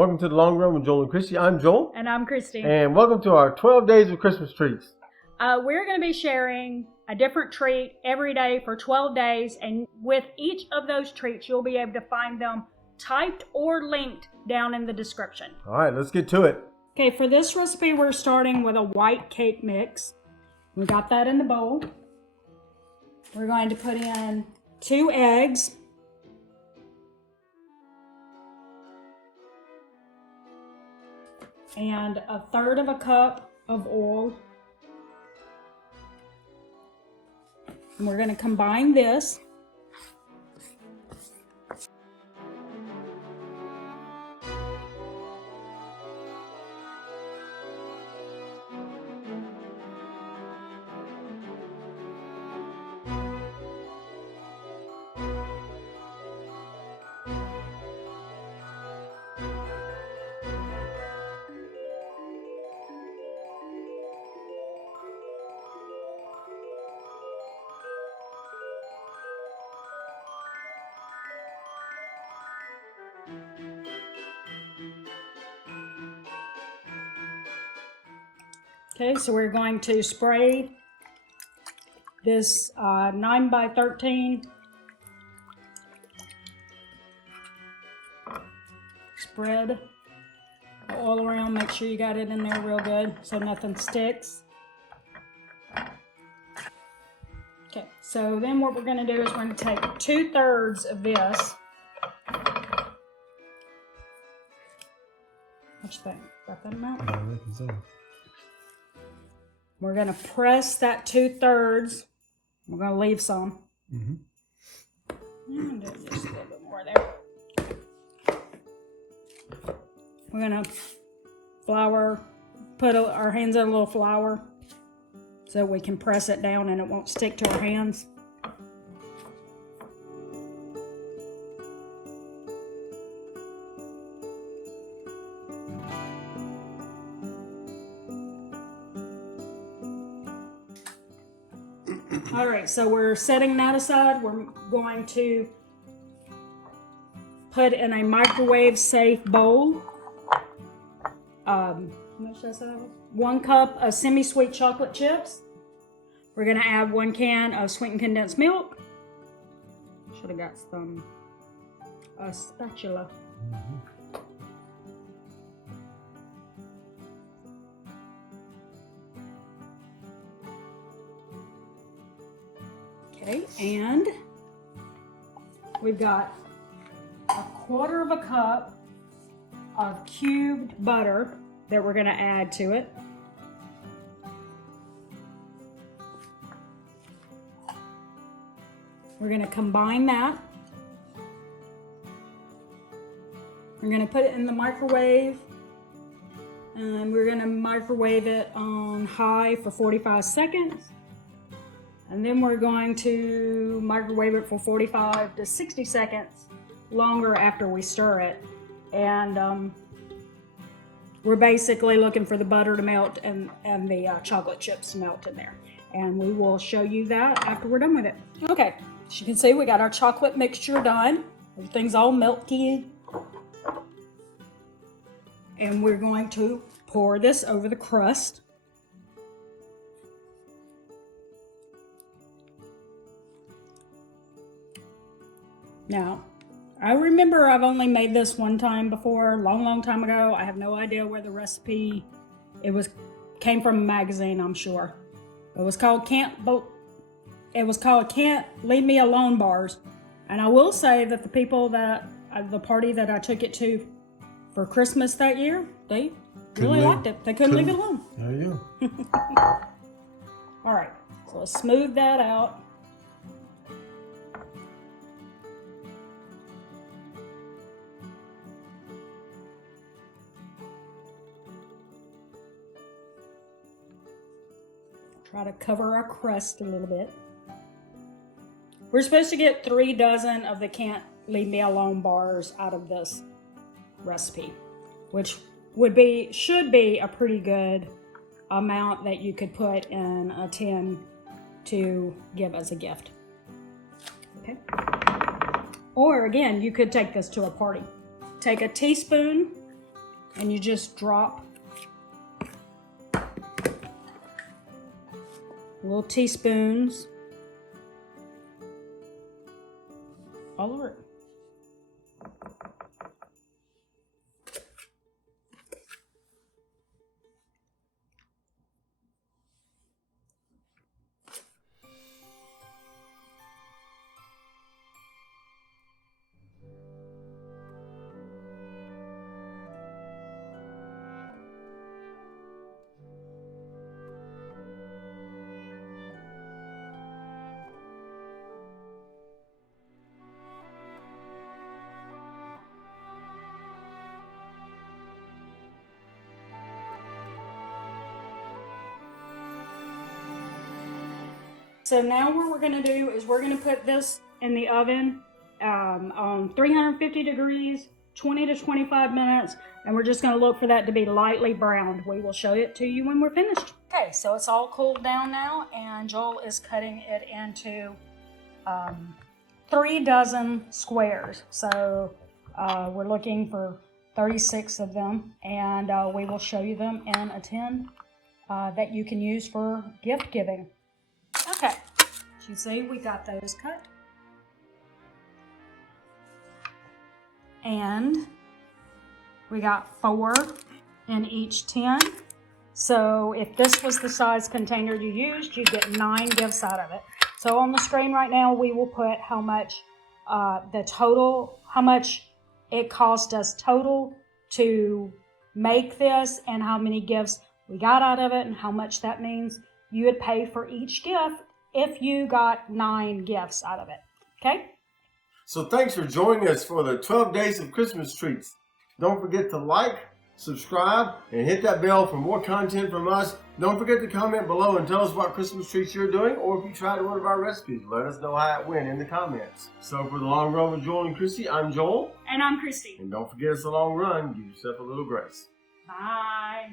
Welcome to the Long Run with Joel and Christy. I'm Joel. And I'm Christy. And welcome to our 12 days of Christmas treats. We're going to be sharing a different treat every day for 12 days. And with each of those treats, you'll be able to find them typed or linked down in the description. All right, let's get to it. Okay, for this recipe, we're starting with a white cake mix. We got that in the bowl. We're going to put in 2 eggs. And 1/3 cup of oil. And we're going to combine this. Okay, so we're going to spray this 9x13. Spread all around. Make sure you got it in there real good so nothing sticks. Okay, so then what we're going to do is we're going to take 2/3 of this. What you think? About that amount? I reckon so. We're going to press that 2/3. We're going to leave some. I'm going to do just a little bit more there. We're going to flour, put our hands in a little flour so we can press it down and it won't stick to our hands. All right, so we're setting that aside. We're going to put in a microwave-safe bowl. How much does that have? 1 cup of semi-sweet chocolate chips. We're going to add 1 can of sweetened condensed milk. Should have got some spatula. Okay, and we've got 1/4 cup of cubed butter that we're going to add to it. We're going to combine that. We're going to put it in the microwave, and we're going to microwave it on high for 45 seconds. And then we're going to microwave it for 45 to 60 seconds longer after we stir it. And we're basically looking for the butter to melt and the chocolate chips to melt in there. And we will show you that after we're done with it. Okay, as you can see, we got our chocolate mixture done. Everything's all melty. And we're going to pour this over the crust. Now, I remember I've only made this one time before, long time ago. I have no idea where the recipe, came from a magazine, I'm sure. It was called Can't Leave Me Alone bars. And I will say that the party that I took it to for Christmas that year, they really liked it. They couldn't leave it alone. There you go. All right, so let's smooth that out. Try to cover our crust a little bit. We're supposed to get 3 dozen of the Can't Leave Me Alone bars out of this recipe, which should be a pretty good amount that you could put in a tin to give as a gift. Okay. Or again, you could take this to a party. Take a teaspoon and you just drop little teaspoons all over it. So now what we're going to do is we're going to put this in the oven on 350 degrees, 20 to 25 minutes, and we're just going to look for that to be lightly browned. We will show it to you when we're finished. Okay, so it's all cooled down now, and Joel is cutting it into 3 dozen squares. So we're looking for 36 of them, and we will show you them in a tin that you can use for gift giving. Okay, as you see, we got those cut. And we got 4 in each tin. So if this was the size container you used, you'd get 9 gifts out of it. So on the screen right now, we will put how much how much it cost us total to make this and how many gifts we got out of it and how much that means you would pay for each gift if you got 9 gifts out of it. Okay? So thanks for joining us for the 12 Days of Christmas Treats. Don't forget to like, subscribe, and hit that bell for more content from us. Don't forget to comment below and tell us what Christmas treats you're doing, or if you tried one of our recipes, let us know how it went in the comments. So for the Long Run with Joel and Christy, I'm Joel. And I'm Christy. And don't forget it's a long run. Give yourself a little grace. Bye.